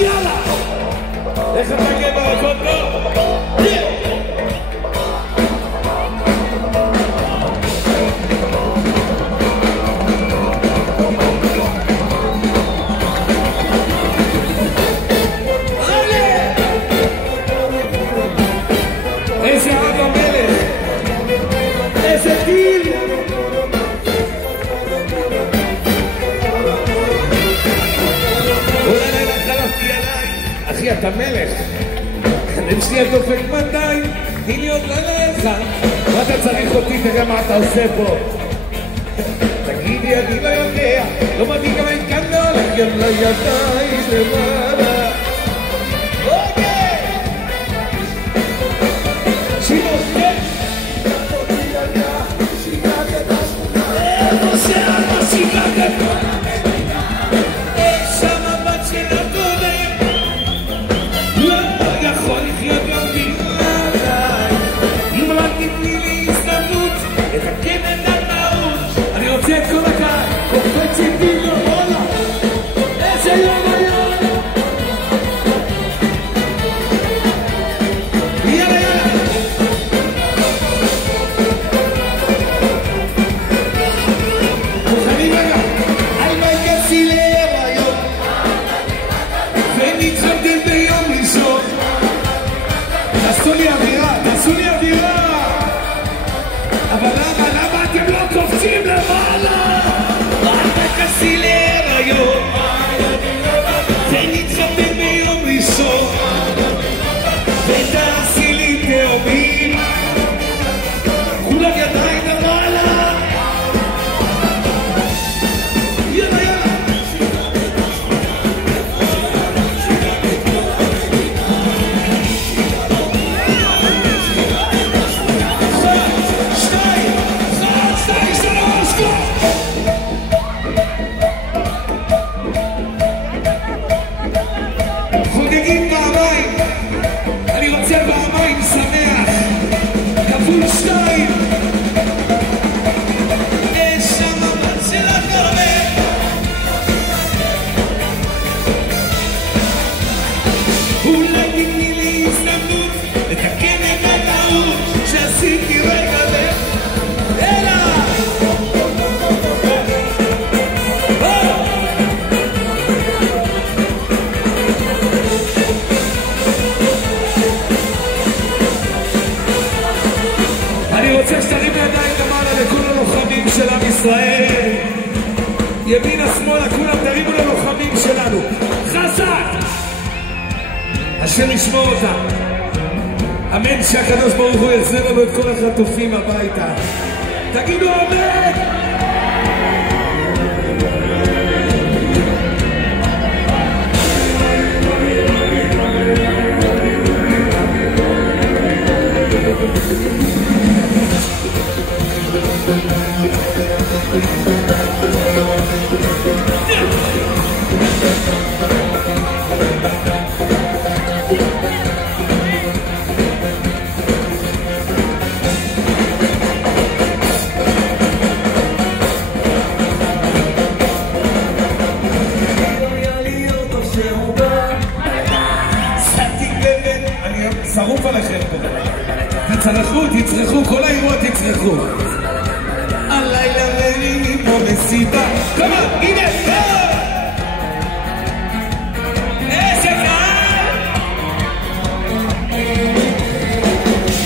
יאללה! איך אתה גאה ברקות פה? איזה אבא מלך, איזה טיל. אולי לילה חלפתי עליי, אחי אתה מלך, הלב שלי הדופק 200, תני לי עוד לילה אחד, מה אתה צריך אותי, תראה מה אתה עושה פה. תגידי אני לא יודע, לא מבין כמה כאן לא הולך גם לידיים למעלה. אוקיי! שימוש, כן! איפה שאבא שיגעת שם הבת של הקודם לא יכול לחיות גם בלעדיי. אם רק תתני לי הזדמנות לתקן את הטעות, אני רוצה את כל הקהל קופץ איתי למעלה. איזה יום היום, יאללה יאללה. מוכנים רגע? על מגצי להיריון ונתחתן ביום ראשון. תעשו לי אווירה, תעשו לי אווירה. אבל למה אתם לא קופצים למעלה? על מגצי להיריון ונתחתן ביום ראשון ותעשי לי תאומים כולם ידיים למעלה. יאללה יאללה. שתיים, שלוש, גו! חוגגים פעמיים, אני רוצה פעמיים שמח, כפול 2. יש שם הבת של הקודם אולי תתני לי הזדמנות לתקן את הטעות שעשיתי רגע אלא אני רוצה שתרים ידיים למעלה לכל הלוחמים של עם ישראל, ימינה שמאלה, כולם תרימו ללוחמים שלנו חזק. השם ישמור אותם, אמן. שהקדוש ברוך הוא יחזיר לנו את כל החטופים הביתה. תגידו אמן. שרוף עליכם פה, תצרכו, תצרכו, כל האירוע תצרכו. הלילה רעים כמו מסיבה, כמה, הנה, איזה קהל.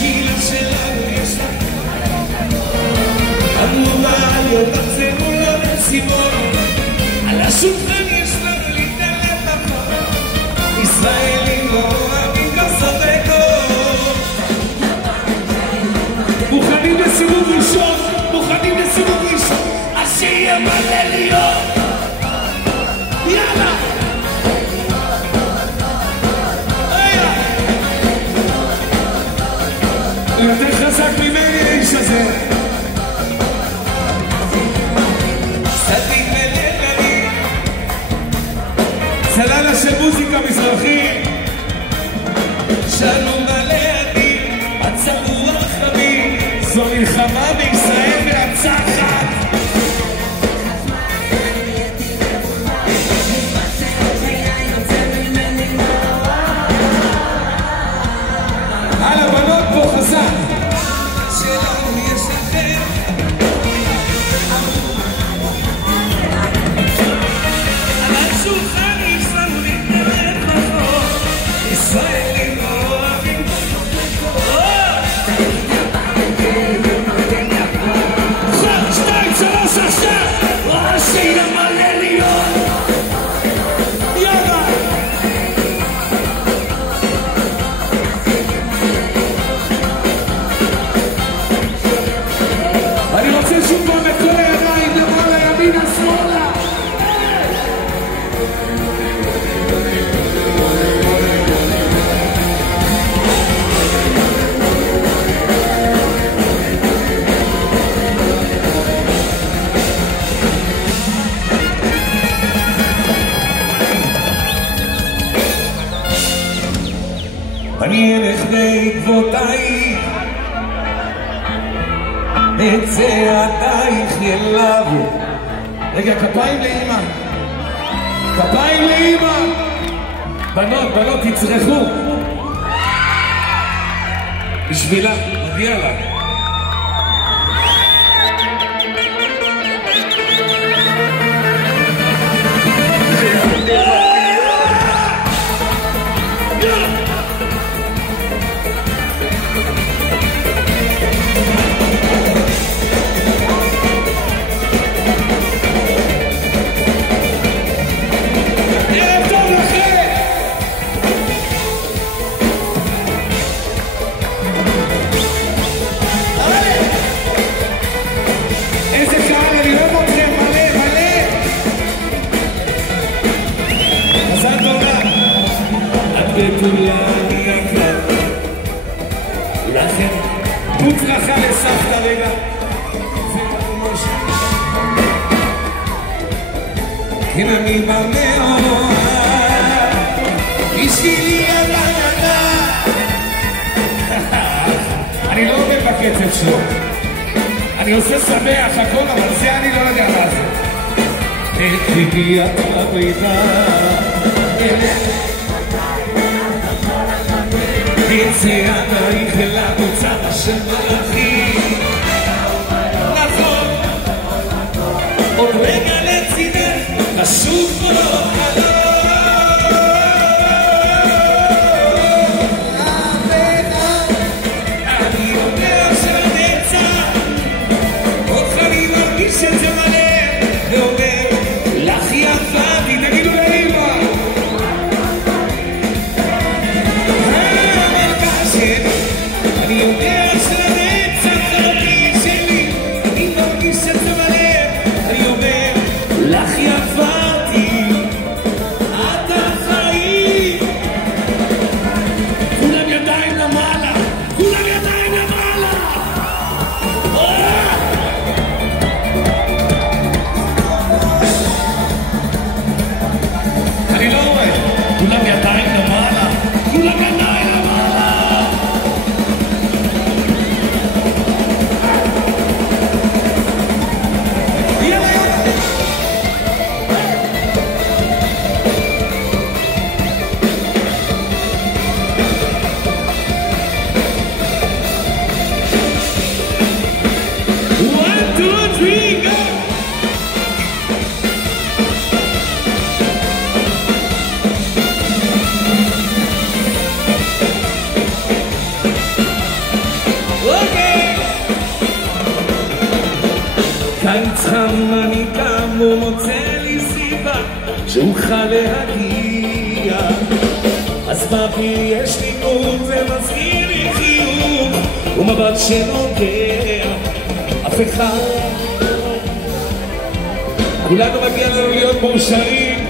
גילה שלנו יש לה אמורה להיות תחזרו למסיבות, על השולחן יש לנו ליתן למחר, ישראלים לא אוהבים כספקו. מוכנים לסיבוב ראשון, מוכנים לסיבוב ראשון, אז שיהיה מלא להיות. יאללה. יותר חזק ממני האיש הזה. סתיק מלבני, זה לילה של מוזיקה מזרחית. שלום עליתי, עצרו רחמים, זו מלחמה בישראל והצחת. אני אלך בעקבותייך, בצעדייך אליו. רגע, כפיים לאמא, כפיים לאמא. בנות, בנות, תצרכו בשבילה, מגיע לה. לכן פוצרחה לסבתא רגע כן אני במאור בשבילי ידה אני לא עובד בקצב שלו, אני עושה שמח הכל, אבל זה אני לא יודע מה זה. איך הגיע הביתה בצעדייך לבוצה של מלאכים, נכון, עוד רגע לצידך לשוב בו אני יודע שלנצח אותך אני מרגיש את זה מלא ואומר לך יפתי, תגידו לאמא אני יודע שלנצח הרגיש שלי אני מרגיש את זה מלא אני אומר לך יפתי את החיים כולם ידיים למעלה, כולם ידיים למעלה אני לא רואה כולם ידיים למעלה, כולם ידיים למעלה קיץ חם אני קם ומוצא לי סיבה שאוכל להגיע אז באוויר יש לי נור ומזכיר לי חיוך ומבט שנוגע אף אחד כולנו מגיע לנו להיות מאושרים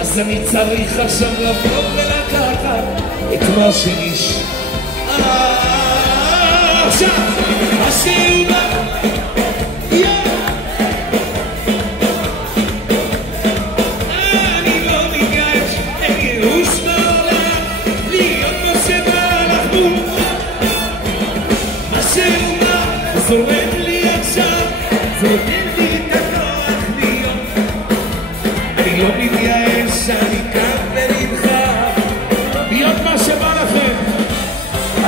אז אני צריך עכשיו לבוא ולקחת את מה שנשאר עכשיו השאלה זורק לי עכשיו, זורק לי את הכוח להיות אני לא מתייאש, אני כאן ונדחף להיות מה שבא לכם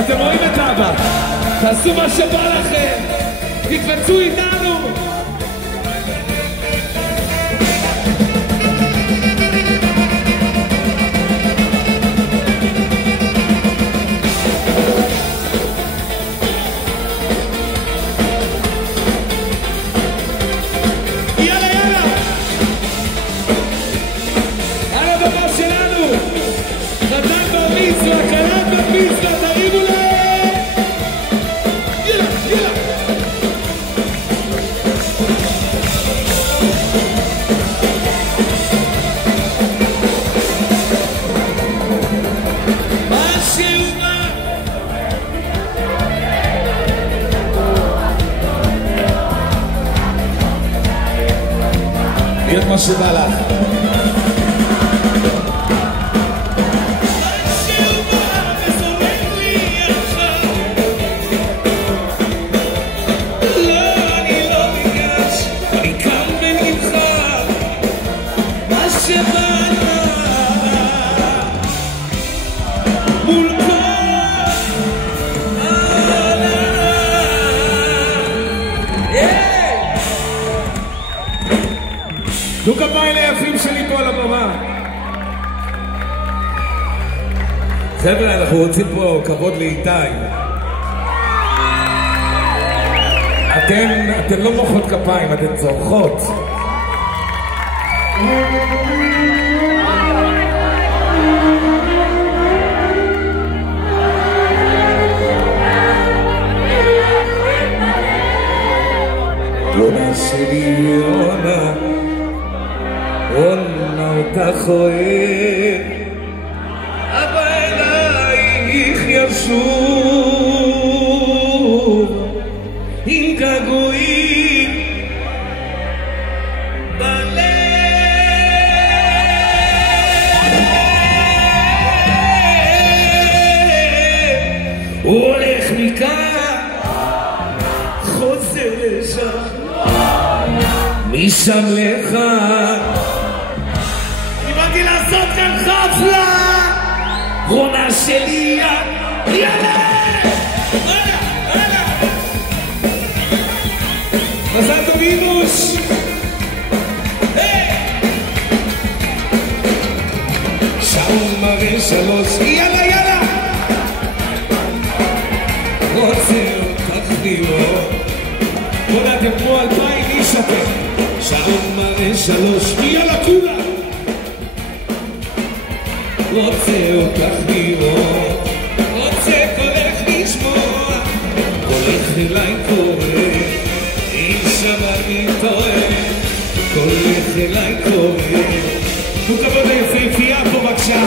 אתם רואים את אבא תעשו מה שבא לכם תקפצו איתנו תגיד מה שבא לך. תנו כפיים ליפים שלי פה על הבמה. חבר'ה, אנחנו רוצים פה כבוד לאיתי. אתן לא מוחאות כפיים, אתן צורכות. עונה שלי עונה, עונה אותך אוהב, אבל אלייך ישוב עם געגועים בלב. הוא הולך מכאן, חוזר לשם, משם לך. אני באתי לעשות כאן חפלה, רונה שלי, יאללה! מזל טוב אימוש! שעון מראה 3, יאללה יאללה! רוצה אותך לראות, בואו אתם כמו 2000 איש אתם. שעון מראה 3, יאללה כולה! רוצה אותך לראות, רוצה קולך לשמוע, קולך אליי קורא, אם שם אני טועה, קולך אליי קורא. תנו כבוד היפהפייה פה בבקשה.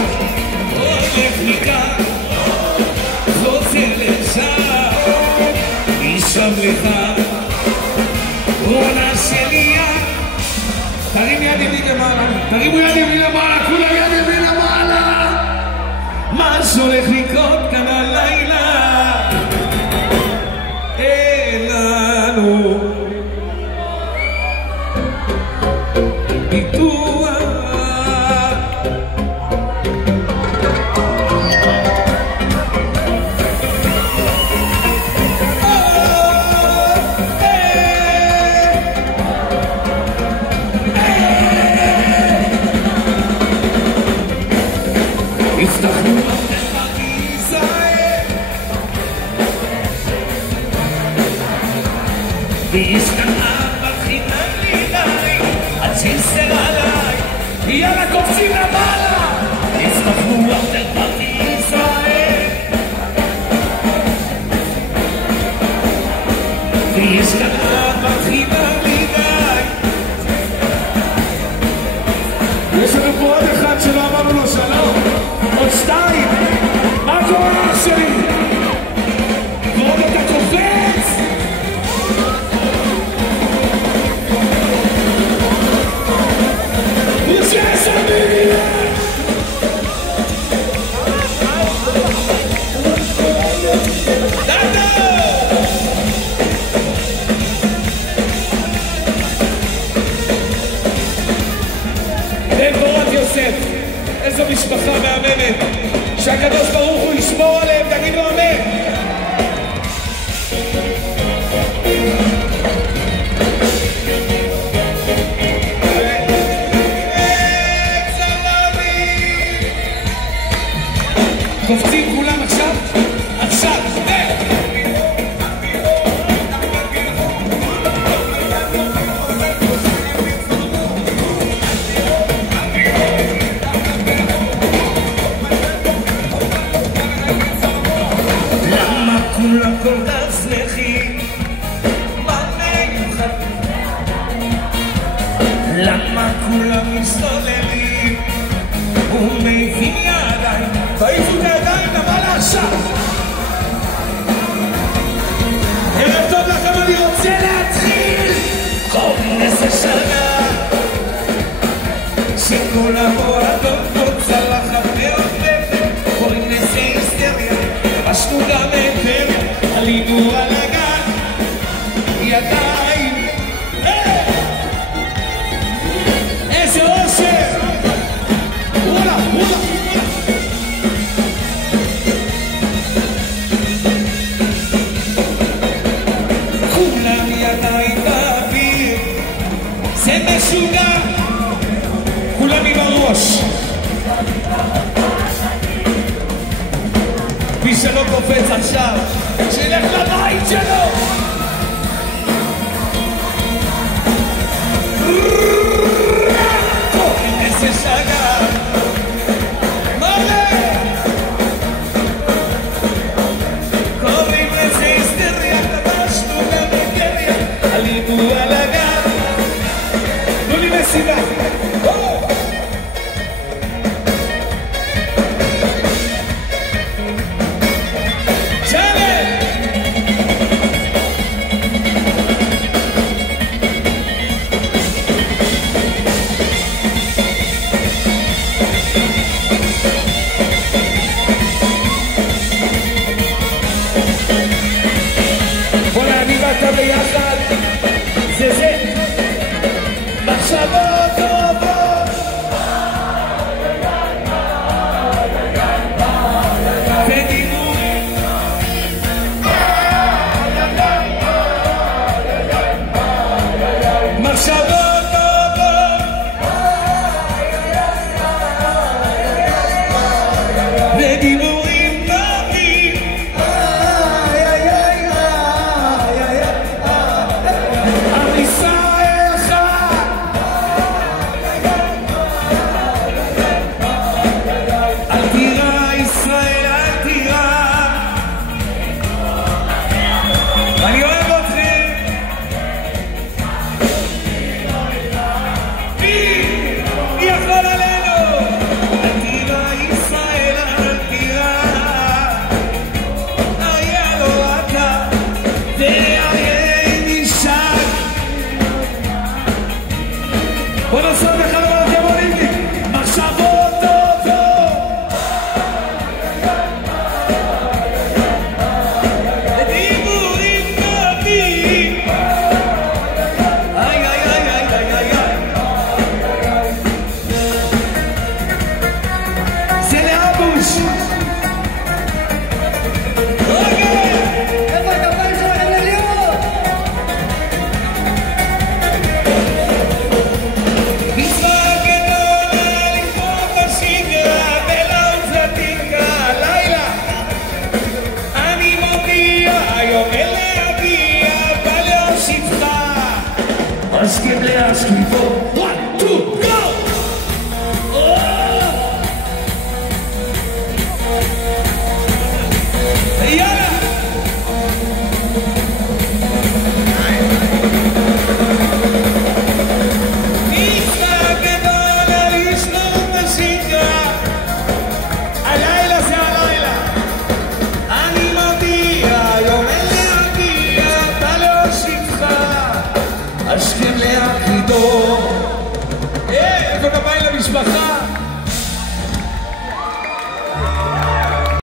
הולך מכאן, חוזר לשם, משם לך, רונה שלי. תרים יד ימין למעלה, תרימו יד ימין למעלה, כולם יד ימין למעלה. מה שהולך לקרות כאן הלילה, אין לנו ביטוח. הבטחנו אותך בישראל, והשתנה בתחינה לידי, עד שיסר עליי, יאללה קופצים למעלה. הבטחנו אותך בישראל, והשתנה בתחינה לידי. יש לנו פה עוד אחד שלא אמרנו לו שלום. עוד 2, מה קורה אח שלי? ועוד אתה קופץ? יש אמירי! דדו! בן פורת יוסף, איזו משפחה מהממת, שהקדוש ברוך הוא ישמור עליהם, תגידו אמן. קופצים כולם עכשיו? עכשיו! כל כך שמחים, מה מיוחד? למה כולם מסתוללים ומביאים ידיים, תעיפו את הידיים, אבל עכשיו ערב טוב לכם, אני רוצה להתחיל כל 10 שנה שכל המועדות לא צלחת מעופפת, קוראים לזה היסטריה, פשטו גם אימפריה, עלינו על הגג, ידיים, איזה אושר, וואלה, וואלה. כולם ידיים באוויר, זה משוגע, כולם עם הראש. מי שלא קופץ עכשיו, שילך לבית שלו. איזה שגע, מלא. קוראים לזה היסטריה, כבשנו גם אימפריה, עלינו על הגב. תנו לי מסיבה. ביחד, זה מחשבות טובות ודיבורים מחשבות טובות ודיבורים טובים בוא נעשה בחלומות ימוניתי, מחשבות טובות ודיבורים טובים איי איי איי איי איי איי זה לאבוש איפה הכפיים שלכם לליאור? מסכים להסכים פה 1, 2, go! יאללה! מצווה גדולה לשמור את השגרה, הלילה זה הלילה, אני מודיע, יום אין להגיע, בא להושיבך השכם להקרידו, איפה כפיים למשפחה?